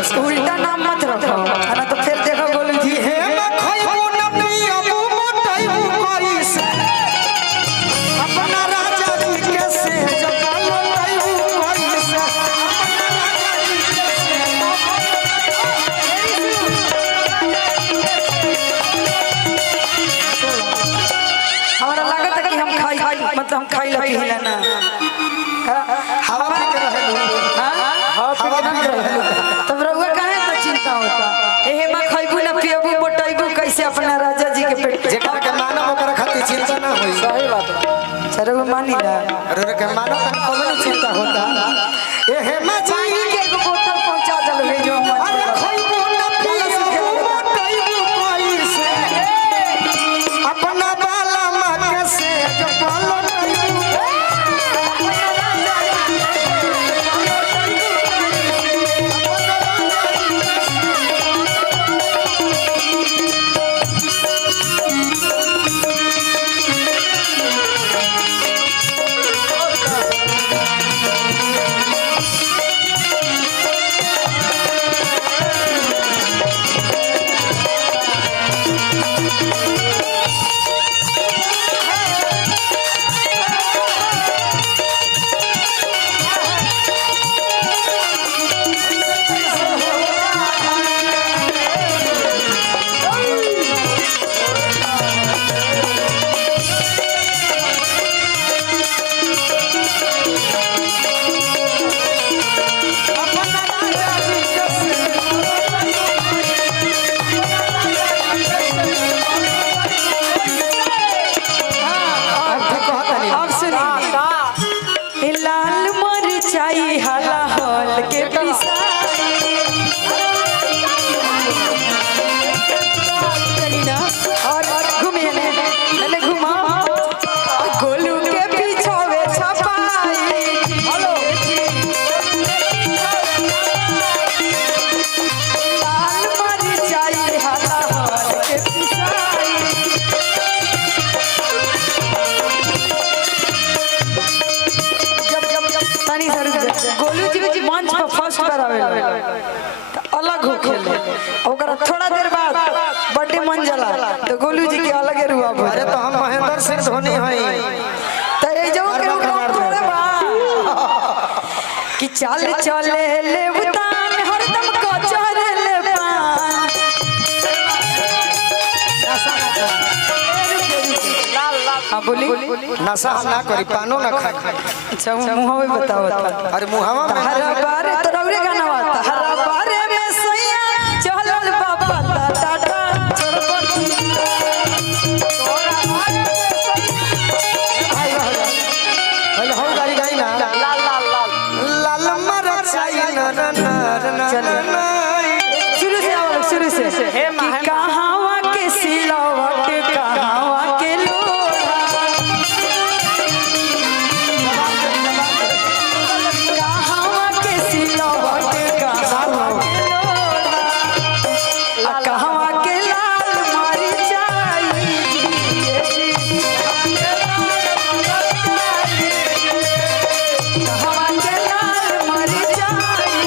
उल्टा नाम मत रखो ना तो फिर देखो गोलू जी हे मैं खइबो न पियबो मोटाइबो कइस अपना राजा जी के से जपाल लइबो कइस हमरा लागत है कि हम खाई मतलब हम खाई लगी है ना हवा में रहे हवा में रहे तब रउआ काहे तो चिंता होता एहे मैं खइबू ना पियबू मोटाइबू कैसे अपना राजा जी के पेट पे जेकरा के मानव ओकरा खातिर चिंता ना होई सही बात है चलो मानी ना अरे के मानव का कोनो चिंता होता एहे मैं पानी के एगो बोतल पहुंचा दल भेजो अरे खइबो न पियबो मोटाइबो कइस अपना बाला मां के से जपाल लइबो लाल मरचाई हला हल के और घूमिए ने घुमा गोलू के पीछे छपाई हेलो लाल मरचाई हला हल के पिसाई गोलू जी जी मंच पर फर्स्ट बार आवे तो अलग हो खेले ओकरा थोड़ा देर बाद बर्थडे मन जाला तो गोलू जी के अलग रुआ अरे तो हम महेंद्र सिंह धोनी हई तो ए जो के थोड़े बा कि चल चले ले उतान हरदम को चले ले पान हां बोली नशा हम ना करी पानो ना खाई अच्छा मुंह में बताओ अरे मुहावा में हर बारे तो रौरे गाना आता हर बारे में सैया चलल बाबा टाटा चरपती तोरा भाई हेलो हम गाड़ी गाई ना लाल लाल लाल लाल मरचाई नर नर शुरू से आओ शुरू से हे कहावा के सिलावट कहावा के लोढ़ा कहावा के सिलावट कहावा के लोढ़ा आ कहावा के लाल मरचाई कहावा के लाल मरचाई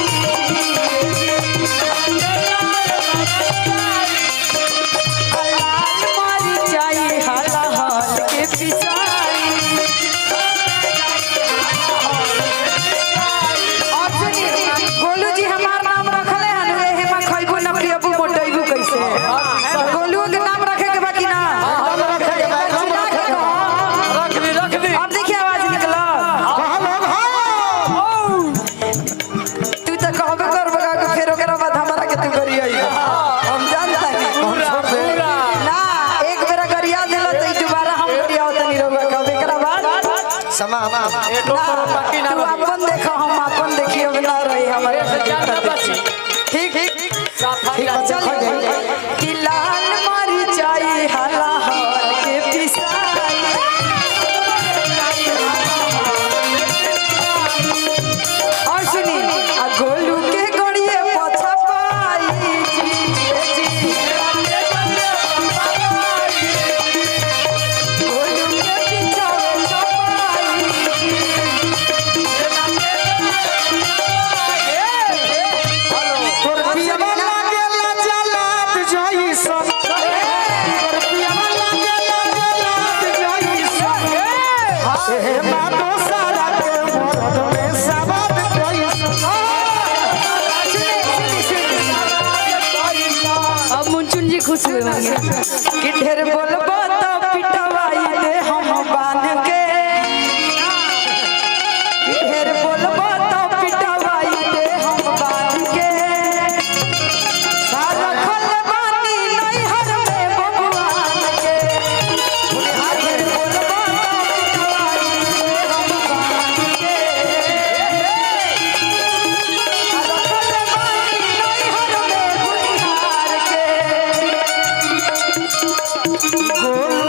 समा तू अपन देखो हम अपन देखियो ना रही हमारे ठीक ठीक चल कि लाल मरचाई हला हल के पिसाई और सुनी आ गोलू के गड़िए पछा पाई जी गोलू के पीछा खुश हुए होंगे कि ढेर बोलबो तो पिटवाई दे हम बांध के कि ढेर बोलबो तो पिटवाई दे हम बांध के सारा खल बानी नैहर में बबुआन के ढेर बोलबो तो पिटवाई दे हम बांध के सारा खल बानी नैहर में बुढ़ियार के गोलू